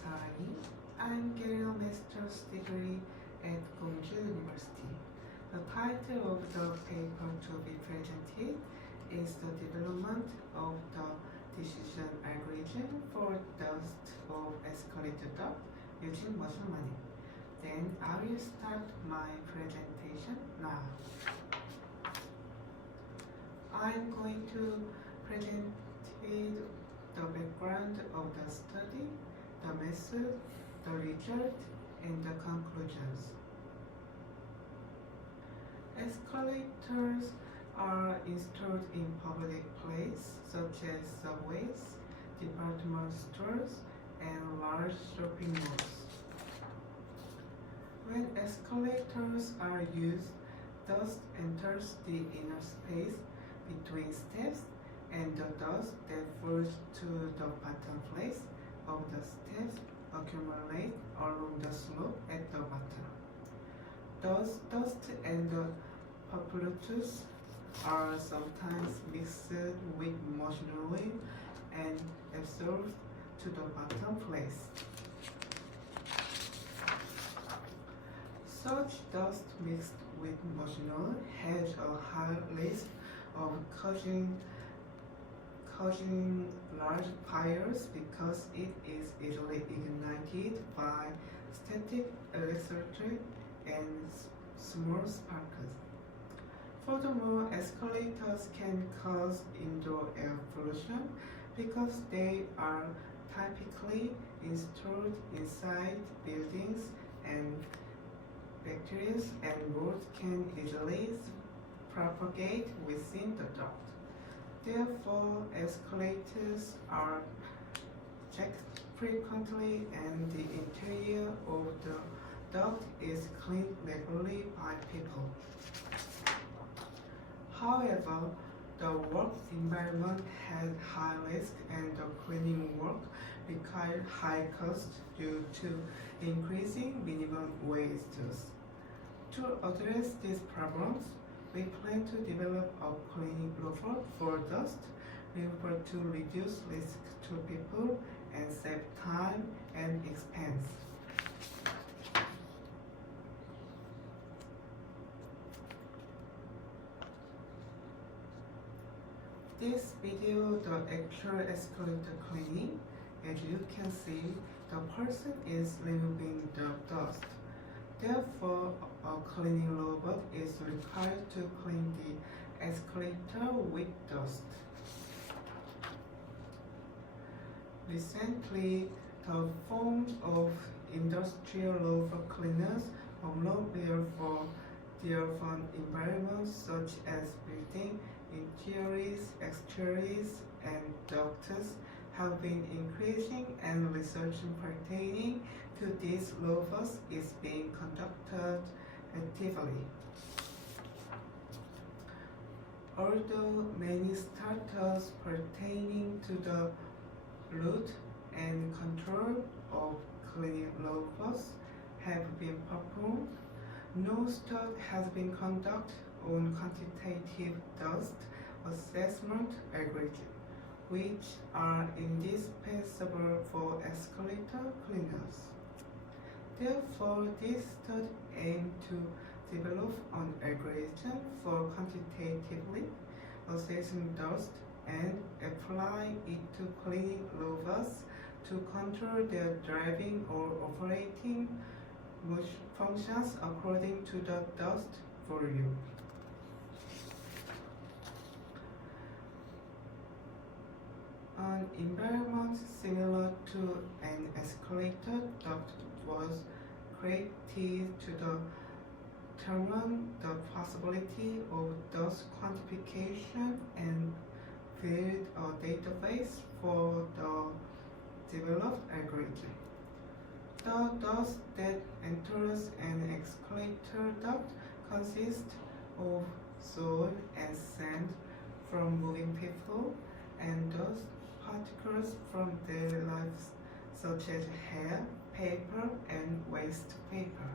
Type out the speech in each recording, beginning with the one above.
Sarang Yi. I'm getting a master's degree at Gwangju University. The title of the paper to be presented is the development of the decision algorithm for dust of escalator duct using machine learning. Then I will start my presentation now. I'm going to present the background of the study, the method, the result, and the conclusions. Escalators are installed in public places such as subways, department stores, and large shopping malls. When escalators are used, dust enters the inner space between steps, and the dust that falls to the bottom place of the steps accumulate along the slope at the bottom. Dust and the particles are sometimes mixed with machinery and absorbed to the bottom place. Such dust mixed with machinery has a high risk of causing large fires because it is easily ignited by static electricity and small sparks. Furthermore, escalators can cause indoor air pollution because they are typically installed inside buildings, and bacteria and mold can easily propagate within the duct. Therefore, escalators are checked frequently, and the interior of the duct is cleaned regularly by people. However, the work environment has high risk, and the cleaning work requires high cost due to increasing minimum wages. To address these problems, we plan to develop a cleaning robot for dust removal to reduce risk to people and save time and expense. This video the actual escalator cleaning. As you can see, the person is removing the dust. Therefore, a cleaning robot is required to clean the escalator with dust. Recently, the forms of industrial robot cleaners are not rare for different environments such as building interiors, exteriors, and ducts have been increasing, and research pertaining to these robots is being conducted actively. Although many startups pertaining to the route and control of cleaning robots have been performed, no study has been conducted on quantitative dust assessment algorithms, which are indispensable for escalator cleaners. Therefore, this study aims to develop an algorithm for quantitatively assessing dust and apply it to cleaning robots to control their driving or operating functions according to the dust volume. An environment similar to an escalator duct was created to determine the possibility of dust quantification and build a database for the developed algorithm. The dust that enters an escalator duct consists of soil and sand from moving people, and dust particles from daily life such as hair, paper, and waste paper.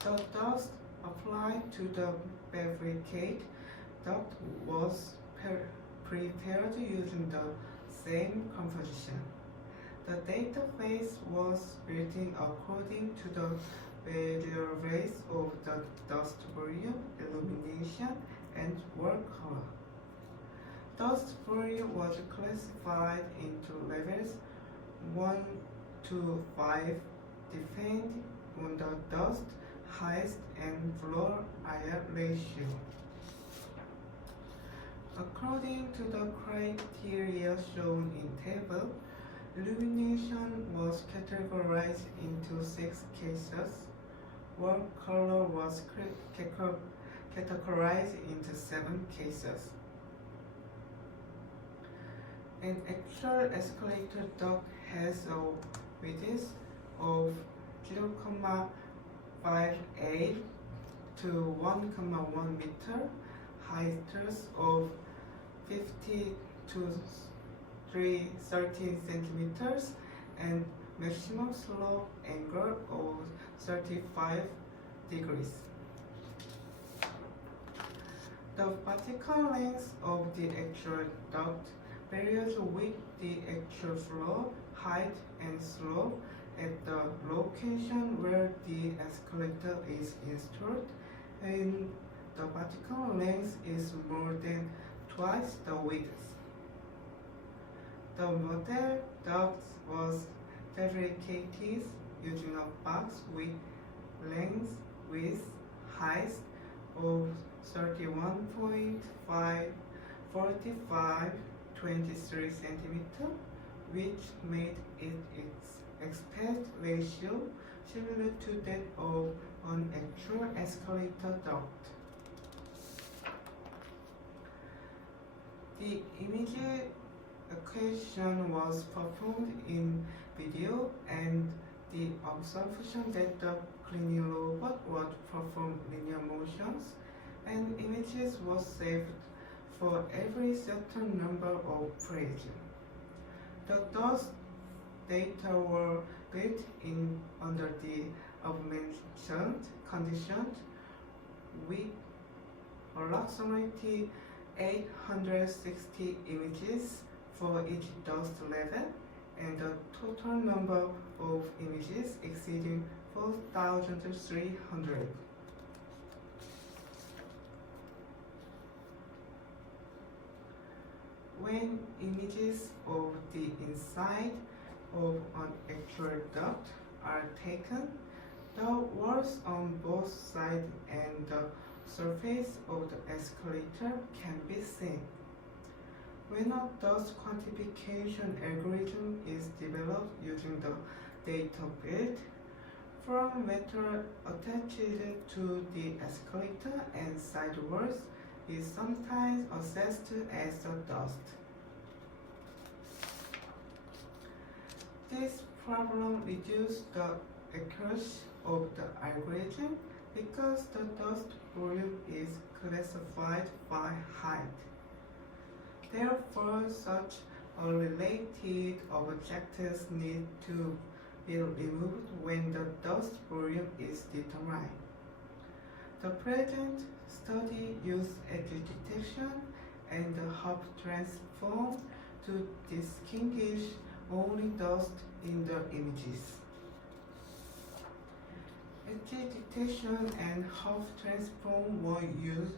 The dust applied to the fabricated duct was prepared using the same composition. The database was built in according to the values of the dust volume, illumination, and work color. Dust volume was classified into levels 1 to 5 depending on the dust, height, and floor area ratio. According to the criteria shown in table, illumination was categorized into 6 cases. Work color was categorized into 7 cases. An actual escalator duct has a width of 0.58 to 1.1 meter, height of 50 to 13 centimeters, and maximum slope angle of 35 degrees. The vertical length of the actual duct varies with the actual flow, height, and slope at the location where the escalator is installed, and the vertical length is more than twice the width. The model duct was fabricated using a box with length, width, height of 31.54523 cm, which made its aspect ratio similar to that of an actual escalator duct. The image equation was performed in video, and the observation that the cleaning robot would perform linear motions, and images was saved for every certain number of frames. The dust data were built in under the above-mentioned conditions with approximately 860 images for each dust level, and the total number of images exceeding 4,300. When images of the inside of an actual duct are taken, the walls on both sides and the surface of the escalator can be seen. When a dust quantification algorithm is developed using the data built from metal attached to the escalator and side walls is sometimes assessed as the dust. This problem reduces the accuracy of the algorithm because the dust volume is classified by height. Therefore, such unrelated objects need to be removed when the dust volume is determined. The present study used edge detection and the Hopf transform to distinguish only dust in the images. Edge detection and Hopf transform were used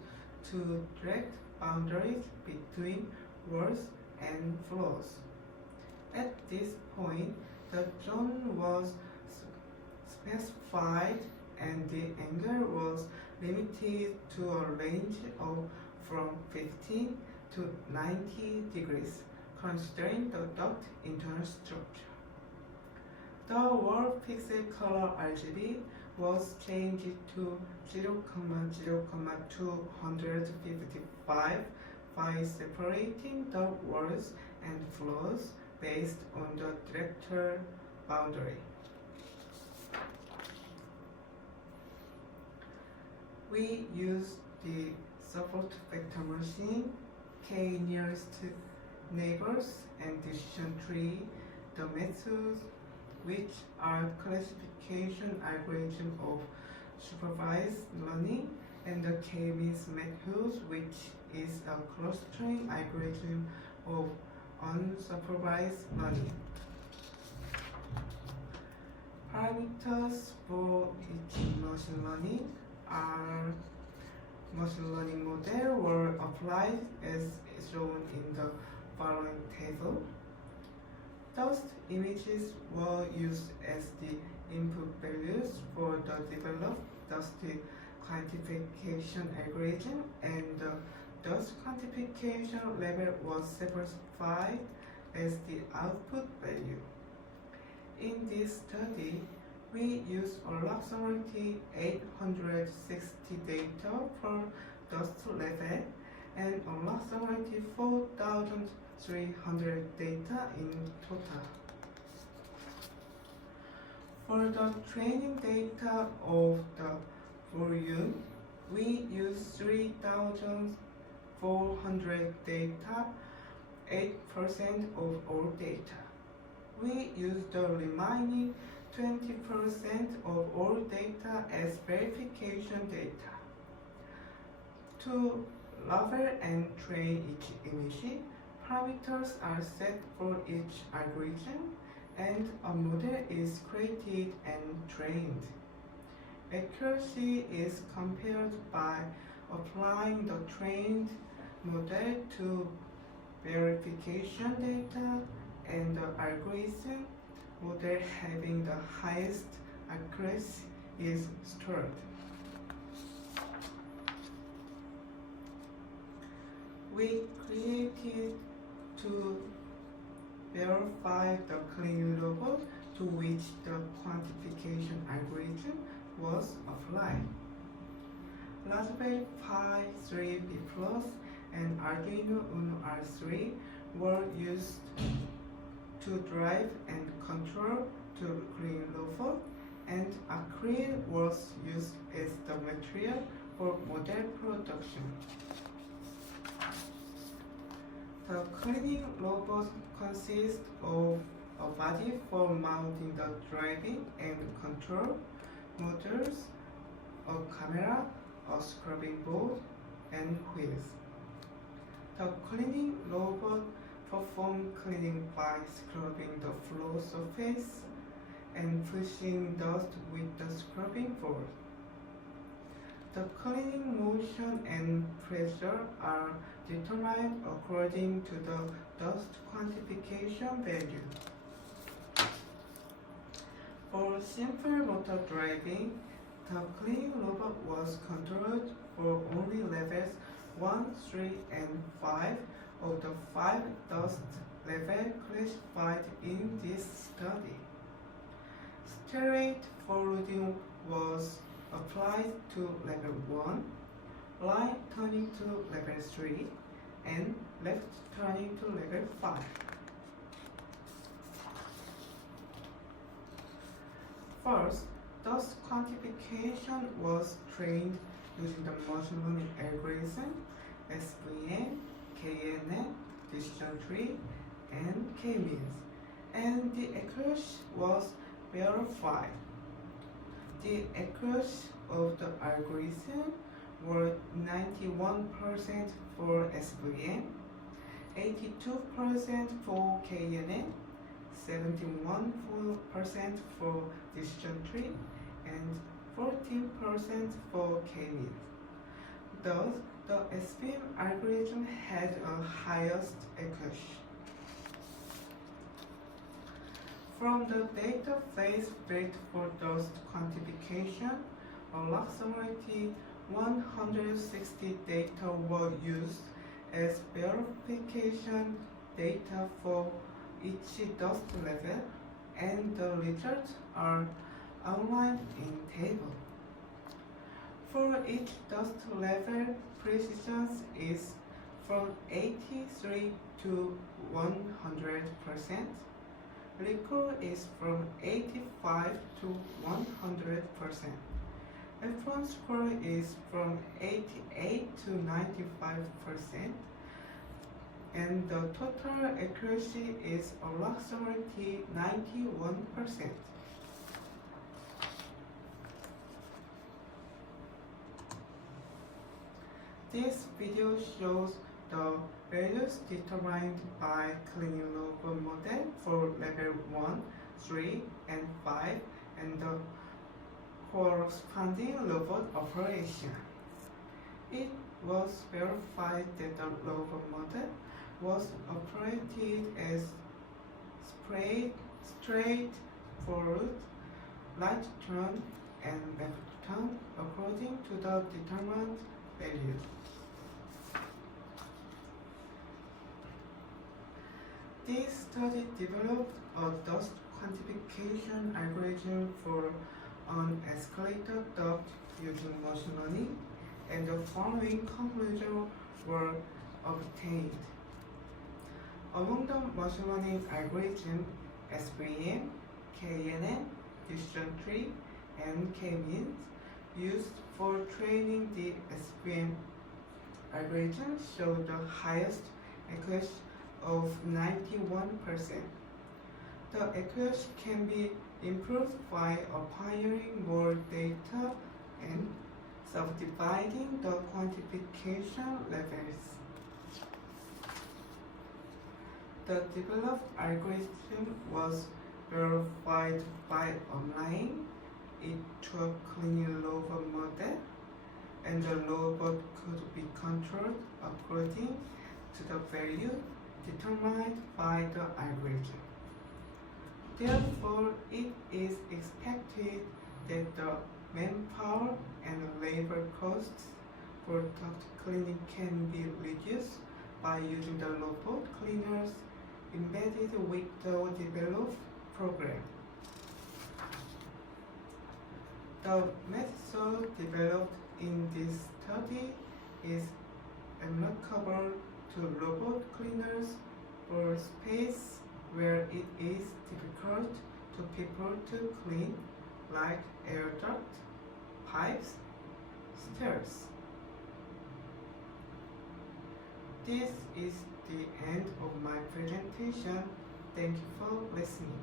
to direct boundaries between walls and floors. At this point, the zone was specified and the angle was limited to a range of from 15 to 90 degrees, considering the duct internal structure. The wall pixel color RGB was changed to 0,0,255 by separating the walls and floors based on the director boundary. We use the support vector machine, K nearest neighbors, and decision tree, the methods which are classification algorithm of supervised learning, and the K-means methods, which is a clustering algorithm of unsupervised learning. Parameters for each machine learning model were applied as shown in the following table. Dust images were used as the input values for the developed dust quantification algorithm, and the dust quantification level was specified as the output value. In this study, we used a Luxembourg 860 data per dust level and a Luxembourg 4,300 data in total. For the training data of the volume, we used 3,400 data, 8% of all data. We used the remaining 20% of all data as verification data. To level and train each image, parameters are set for each algorithm, and a model is created and trained. Accuracy is compared by applying the trained model to verification data, and the algorithm model having the highest accuracy is stored. We created to verify the cleaning robot to which the quantification algorithm was applied. Raspberry Pi 3B Plus and Arduino Uno R3 were used to drive and control the clean robot, and acrylic was used as the material for model production. The cleaning robot consists of a body for mounting the driving and control motors, a camera, a scrubbing board, and wheels. The cleaning robot performs cleaning by scrubbing the floor surface and pushing dust with the scrubbing board. The cleaning motion and pressure are determined according to the dust quantification value. For simple motor driving, the cleaning robot was controlled for only levels 1, 3, and 5 of the 5 dust levels classified in this study. Straight forwarding was applied to level 1, right turning to level 3, and left turning to level 5. First, dust quantification was trained using the machine learning algorithm SVM, KNN, decision tree, and K-means, and the accuracy was verified. The accuracy of the algorithm were 91% for SVM, 82% for KNN, 71% for decision tree, and 14% for K-means. Thus, the SVM algorithm had a highest accuracy. From the data phase built for dust quantification, approximately 160 data were used as verification data for each dust level, and the results are outlined in table. For each dust level, precision is from 83 to 100%. Recall is from 85 to 100%. Reference score is from 88 to 95%. And the total accuracy is approximately 91%. This video shows the values determined by cleaning robot model for level 1, 3, and 5, and the corresponding robot operation. It was verified that the robot model was operated as straightforward right turn and left turn according to the determined values. This study developed a dust quantification algorithm for an escalator duct using machine learning, and the following conclusions were obtained. Among the machine learning algorithms, SVM, KNN, decision tree, and K-means used for training the SVM algorithm showed the highest accuracy of 91%. The accuracy can be improved by acquiring more data and subdividing the quantification levels. The developed algorithm was verified by applying it to a clean robot model, and the robot could be controlled according to the value determined by the algorithm. Therefore, it is expected that the manpower and labor costs for duct cleaning can be reduced by using the robot cleaners embedded with the developed program. The method developed in this study is applicable to robot cleaners for space where it is difficult to people to clean, like air duct, pipes, stairs. This is the end of my presentation. Thank you for listening.